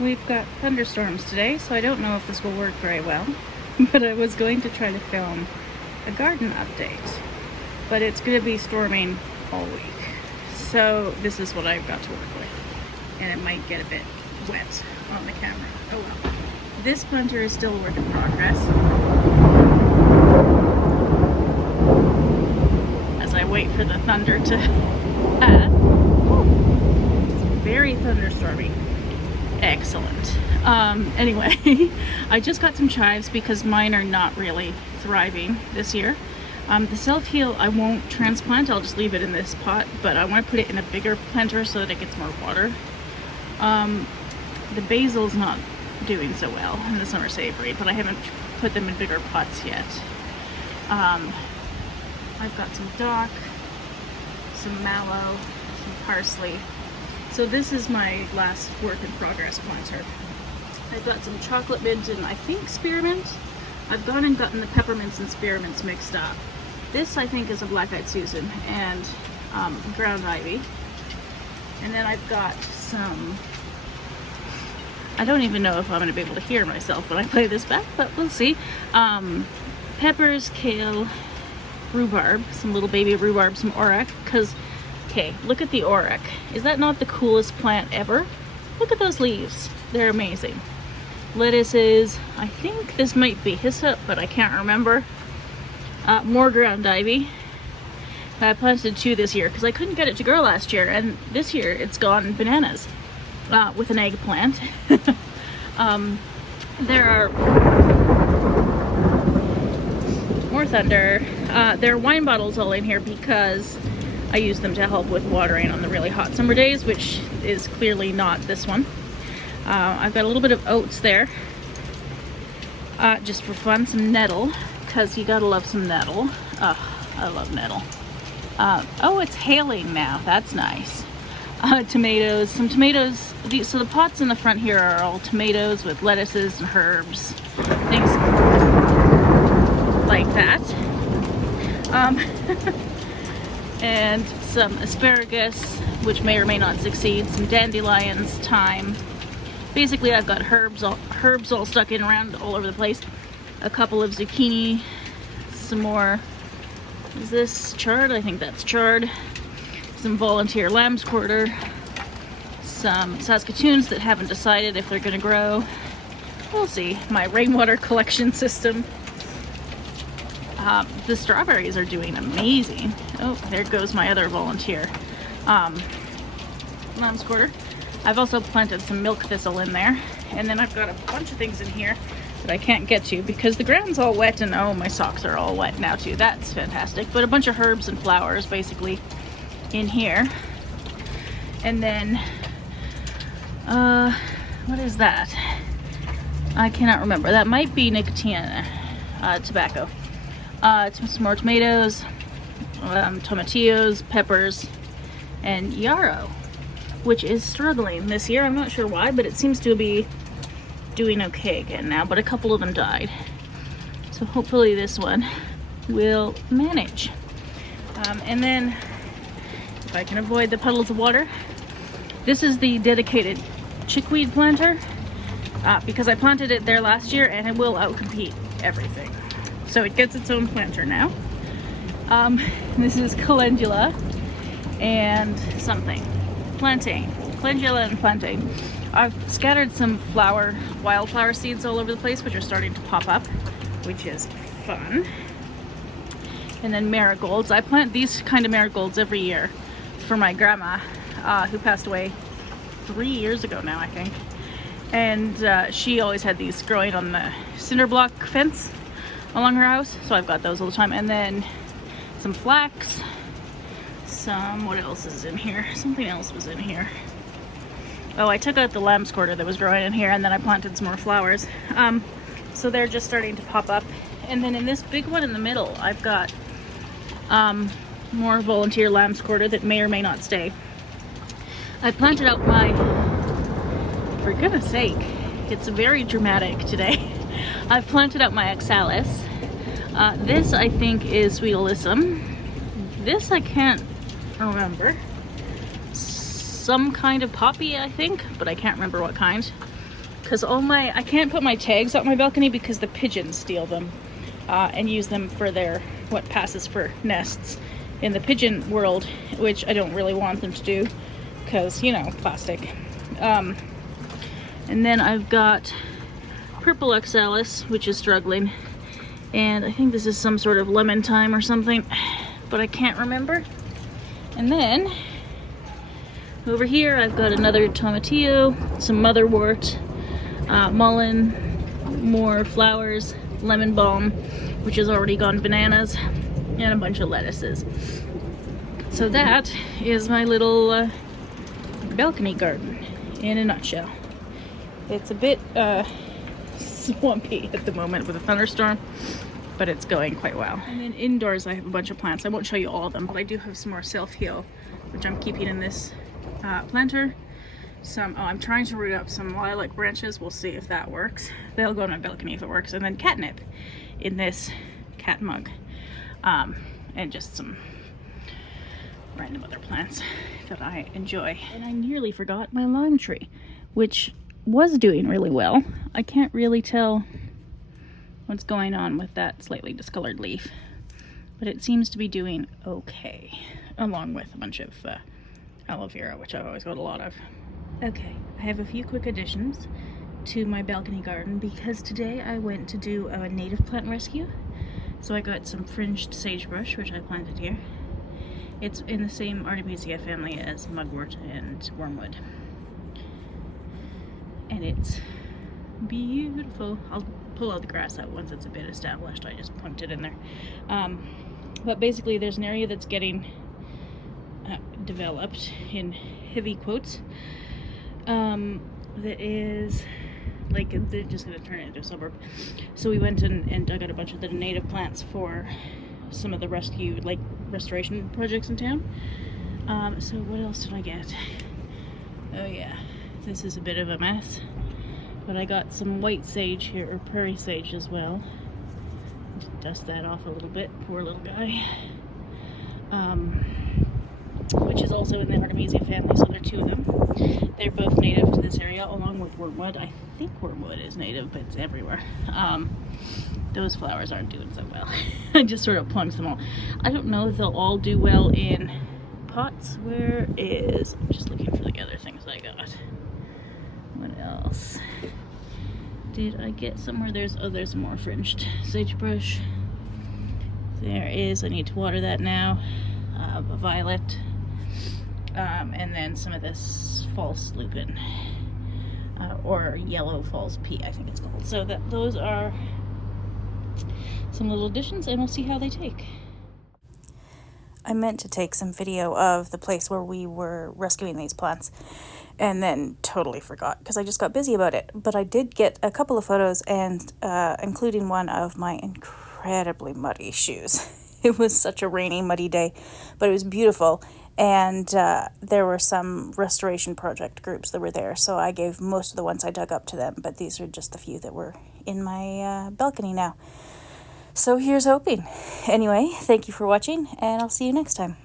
We've got thunderstorms today, so I don't know if this will work very well, but I was going to try to film a garden update, but it's going to be storming all week. So this is what I've got to work with, and it might get a bit wet on the camera. Oh well. This planter is still a work in progress. As I wait for the thunder to pass. It's very thunderstormy. Excellent. Anyway, I just got some chives because mine are not really thriving this year. The self-heal I won't transplant, I'll just leave it in this pot, but I want to put it in a bigger planter so that it gets more water. The basil's not doing so well in the summer savory, but I haven't put them in bigger pots yet. I've got some dock, some mallow, some parsley. So this is my last work in progress planter. I've got some chocolate mint and I think spearmint. I've gone and gotten the peppermints and spearmints mixed up. This I think is a black-eyed Susan and ground ivy. And then I've got some, I don't even know if I'm going to be able to hear myself when I play this back, but we'll see. Peppers, kale, rhubarb, some little baby rhubarb, some orac, because okay, look at the orac. Is that not the coolest plant ever? Look at those leaves. They're amazing. Lettuces. I think this might be hyssop, but I can't remember. More ground ivy. I planted 2 this year because I couldn't get it to grow last year, and this year it's gone bananas with an eggplant. There are more thunder. There are wine bottles all in here because I use them to help with watering on the really hot summer days, which is clearly not this one. I've got a little bit of oats there, just for fun. Some nettle, because you gotta love some nettle. I love nettle. Oh, it's hailing now. That's nice. Tomatoes, some tomatoes. So the pots in the front here are all tomatoes with lettuces and herbs, things like that. And some asparagus, which may or may not succeed, some dandelions, thyme. Basically, I've got herbs all stuck in around all over the place. A couple of zucchini, some more, is this chard? I think that's chard. Some volunteer lamb's quarter, some Saskatoons that haven't decided if they're gonna grow. We'll see. My rainwater collection system. The strawberries are doing amazing. Oh, there goes my other volunteer. Lamb's quarter. I've also planted some milk thistle in there. And then I've got a bunch of things in here that I can't get to because the ground's all wet, and oh, my socks are all wet now too. That's fantastic. But a bunch of herbs and flowers basically in here. And then, what is that? I cannot remember. That might be Nicotiana, tobacco. Some more tomatoes, tomatillos, peppers, and yarrow, which is struggling this year. I'm not sure why, but it seems to be doing okay again now, but a couple of them died. So hopefully this one will manage. And then, if I can avoid the puddles of water, this is the dedicated chickweed planter, because I planted it there last year and it will outcompete everything. So it gets its own planter now. This is calendula and something. Plantain. Calendula and plantain. I've scattered some wildflower seeds all over the place, which are starting to pop up, which is fun. And then marigolds. I plant these kind of marigolds every year for my grandma, who passed away 3 years ago now, I think. And she always had these growing on the cinder block fence along her house, so I've got those all the time. And then some flax, what else is in here? Something else was in here. Oh, I took out the lamb's quarter that was growing in here, and then I planted some more flowers. So they're just starting to pop up. And then in this big one in the middle, I've got more volunteer lamb's quarter that may or may not stay. I planted out my, for goodness sake, it's very dramatic today. I've planted out my oxalis. This I think is Sweet Alyssum. This I can't remember. Some kind of poppy, I think, but I can't remember what kind. because I can't put my tags out my balcony because the pigeons steal them and use them for what passes for nests in the pigeon world, which I don't really want them to do because, you know, plastic. And then I've got purple oxalis, which is struggling, and I think this is some sort of lemon thyme or something, but I can't remember. And then over here I've got another tomatillo, some motherwort, mullein, more flowers, lemon balm, which has already gone bananas, and a bunch of lettuces. So that is my little balcony garden in a nutshell. It's a bit swampy at the moment with a thunderstorm, but it's going quite well. And then indoors I have a bunch of plants. I won't show you all of them, but I do have some more self-heal, which I'm keeping in this planter. I'm trying to root up some lilac branches. We'll see if that works. They'll go on my balcony if it works. And then catnip in this cat mug, and just some random other plants that I enjoy. And I nearly forgot my lime tree, which was doing really well. I can't really tell what's going on with that slightly discolored leaf, but it seems to be doing okay, along with a bunch of aloe vera, which I've always got a lot of. Okay, I have a few quick additions to my balcony garden because today I went to do a native plant rescue. So I got some fringed sagebrush, which I planted here. It's in the same Artemisia family as mugwort and wormwood. And it's beautiful. I'll pull all the grass out once it's a bit established. I just plunked it in there. But basically there's an area that's getting developed, in heavy quotes, that is like, they're just going to turn it into a suburb. So we went and dug out a bunch of the native plants for some of the restoration projects in town. So what else did I get? Oh yeah, this is a bit of a mess, but I got some white sage here, or prairie sage as well. Just dust that off a little bit, poor little guy. Which is also in the Artemisia family, so there are two of them. They're both native to this area, along with wormwood. I think wormwood is native, but it's everywhere. Those flowers aren't doing so well. I just sort of plunked them all. I don't know if they'll all do well in pots. I'm just looking for the other things I got. What else did I get somewhere? There's more fringed sagebrush. There is, I need to water that now. A violet, and then some of this false lupin, or yellow false pea, I think it's called. So those are some little additions, and we'll see how they take. I meant to take some video of the place where we were rescuing these plants, and then totally forgot because I just got busy about it. But I did get a couple of photos, and including one of my incredibly muddy shoes. It was such a rainy, muddy day, but it was beautiful, and there were some restoration project groups that were there, so I gave most of the ones I dug up to them, but these are just a few that were in my balcony now. So here's hoping. Anyway, thank you for watching, and I'll see you next time.